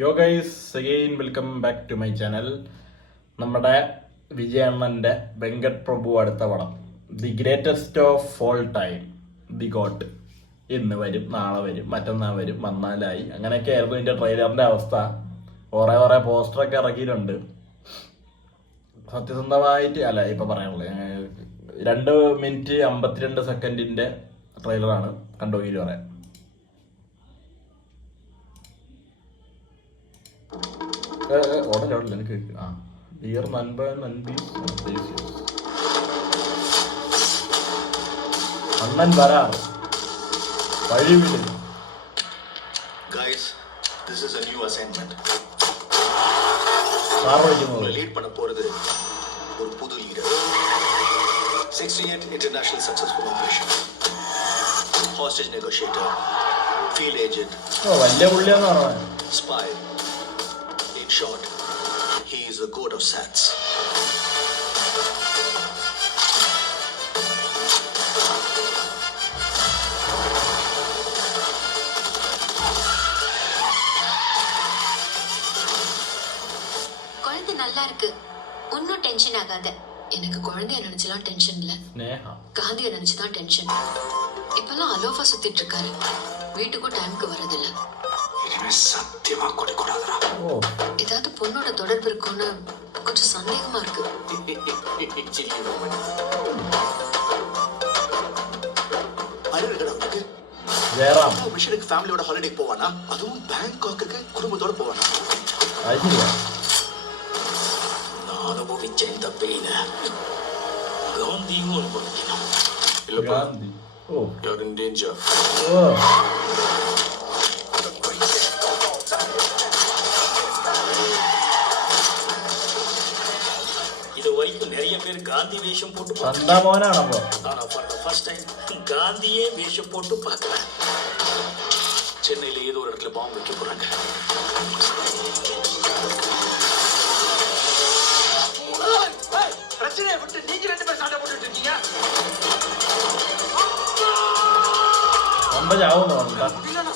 യോ guys again welcome back to my channel. നമ്മുടെ വിജയണ്ണൻ്റെ വെങ്കട് പ്രഭു അടുത്ത പടം the greatest of all time, the GOAT ഇന്ന് വരും, നാളെ വരും, മറ്റന്നാൾ വരും, വന്നാലായി, അങ്ങനെയൊക്കെ ആയിരുന്നു ഇതിൻ്റെ ട്രെയിലറിൻ്റെ അവസ്ഥ. കുറേ പോസ്റ്ററൊക്കെ ഇറക്കിയിട്ടുണ്ട്. സത്യസന്ധമായിട്ട് അല്ല ഇപ്പം പറയാനുള്ളത്, 2 മിനിറ്റ് 52 സെക്കൻഡിൻ്റെ ട്രെയിലറാണ്. കണ്ടോക്കിയിട്ട് പറയാം. ഓടല്ല എനിക്ക് dear Nanban Annan വരാർ വഴിവിട്. Guys, this is a new assignment. Lead பண்ண போறது ஒரு புது leader. 68 international successful operation. Hostage negotiator, field agent, വലിയ പുള്ളിയാന്ന് പറഞ്ഞു. spy. In short, he is the goat of SATs. குழந்தை நல்லா இருக்கு, ஒன்னும் டென்ஷன் ஆகாத. எனக்கு குழந்தைய நினைச்சலாம் டென்ஷன் இல்ல, காந்திய நினைச்சுதான் டென்ஷன். இப்பெல்லாம் அலோஃபா சுத்திட்டு இருக்காரு, வீட்டுக்கும் டைமுக்கு வரதில்ல. சத்தியமா கொடுக்கூடாதுடா. ஏதாவது பொண்ணோட தொடர்பு இருக்கும்னு கொஞ்சம் சந்தேகமா இருக்கு. மிஷனுக்கு ஃபேமிலியோட ஹாலிடே போவானா? அதுவும் பேங்காக்குக்கு குடும்பத்தோட போவானா? நான் அனுபவிச்ச இந்த பெயின காந்தியும் அனுபவிக்கணும். இல்லப்பா, you're in danger. நிறைய பேர் காந்தி வேஷம் போட்டு ஃபர்ஸ்ட் டைம் காந்தியே வேஷம் போட்டு பார்க்கலாம். சென்னையில ஏதோ ஒரு இடத்துல பாம்பு வைக்க போறாங்க. பிரச்சனையை விட்டு நீங்க 2 பேர் சண்டை போட்டுட்டு இருக்கீங்க.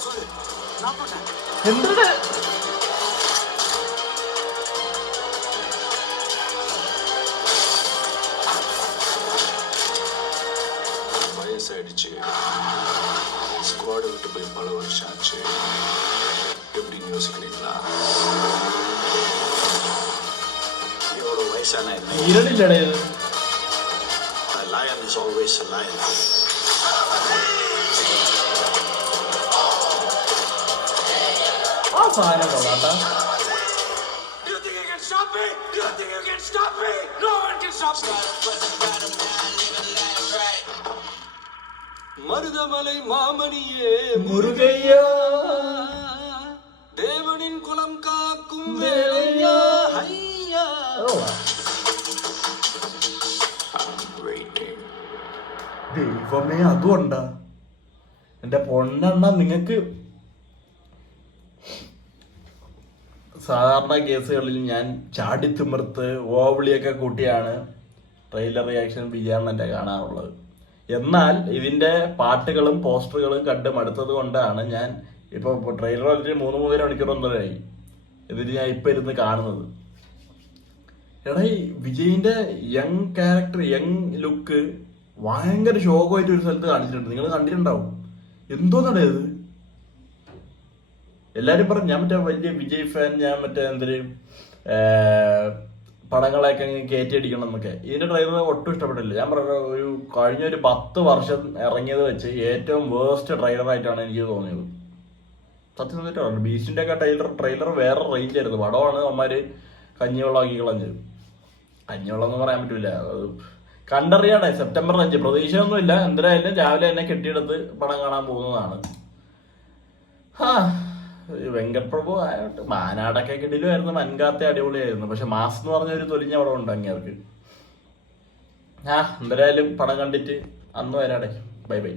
சொல்லு, நான் போட்டேன். வயசாயிடுச்சு, ஸ்குவாடை விட்டு போய் பல வருஷம் ஆச்சு. எப்படின்னு யோசிக்கிறீங்களா? இவ்வளோ வயசான lion is always a lion. Do you think you can stop me? Do you think you can stop me? No one can stop me. Marudhamalai மாமணியே முருகையா, தேவனின் குலம் காக்கும் வேளையா ஐயா. ദൈവമേ, അതുകൊണ്ടാ എന്റെ പൊന്നെണ്ണ. നിങ്ങൾക്ക് സാധാരണ കേസുകളിൽ ഞാൻ ചാടിത്തിമിർത്ത് ഓവിളിയൊക്കെ കൂട്ടിയാണ് ട്രെയിലർ റിയാക്ഷൻ വിജയണ്ണന്റെ കാണാറുള്ളത്. എന്നാൽ ഇതിന്റെ പാട്ടുകളും പോസ്റ്ററുകളും കണ്ട് മടുത്തത് കൊണ്ടാണ് ഞാൻ ഇപ്പോൾ ട്രെയിലർ വന്നിട്ട് 3 മണിക്കൂർ ഒന്നരയായി ഇതിൽ ഞാൻ ഇപ്പം ഇരുന്ന് കാണുന്നത്. എടാ, ഈ വിജയിന്റെ യങ് ക്യാരക്ടർ, യങ് ലുക്ക് ഭയങ്കര ശോകമായിട്ട് ഒരു സ്ഥലത്ത് കാണിച്ചിട്ടുണ്ട്. നിങ്ങൾ കണ്ടിട്ടുണ്ടാവും. എന്തോന്നാണ് ഇത്? എല്ലാരും പറഞ്ഞു ഞാൻ മറ്റേ വലിയ വിജയ് ഫാൻ, ഞാൻ മറ്റേ പടങ്ങളെയൊക്കെ കയറ്റിയടിക്കണം എന്നൊക്കെ. ഇതിന്റെ ട്രെയിലർ ഒട്ടും ഇഷ്ടപ്പെട്ടില്ല. ഞാൻ പറഞ്ഞ കഴിഞ്ഞൊരു 10 വർഷം ഇറങ്ങിയത് വെച്ച് ഏറ്റവും വേസ്റ്റ് ട്രെയിലറായിട്ടാണ് എനിക്ക് തോന്നിയത്. സത്യം പറഞ്ഞിട്ട് ബീസ്റ്റിന്റെ ഒക്കെ ട്രെയിലർ വേറെ റേഞ്ച് ആയിരുന്നു. പടമാണ് അവന്മാര് കഞ്ഞിവെള്ളമാക്കി കളഞ്ഞത്. കഞ്ഞിവെള്ളം എന്ന് പറയാൻ പറ്റൂല, കണ്ടറിയാണേ. സെപ്റ്റംബർ 5 പ്രതീക്ഷയൊന്നുമില്ല. എന്തായാലും രാവിലെ തന്നെ കെട്ടിയെടുത്ത് പടം കാണാൻ പോകുന്നതാണ്. വെങ്കട് പ്രഭു ആയിട്ട് മാനാടൊക്കെ കിടിലുമായിരുന്നു, മൻകാത്ത അടിപൊളിയായിരുന്നു. പക്ഷെ മാസ് എന്ന് പറഞ്ഞ ഒരു തൊലിഞ്ഞ പടം ഉണ്ട് അങ്ങേർക്ക്. എന്തായാലും പടം കണ്ടിട്ട് അന്ന് വരാടേ. Bye bye.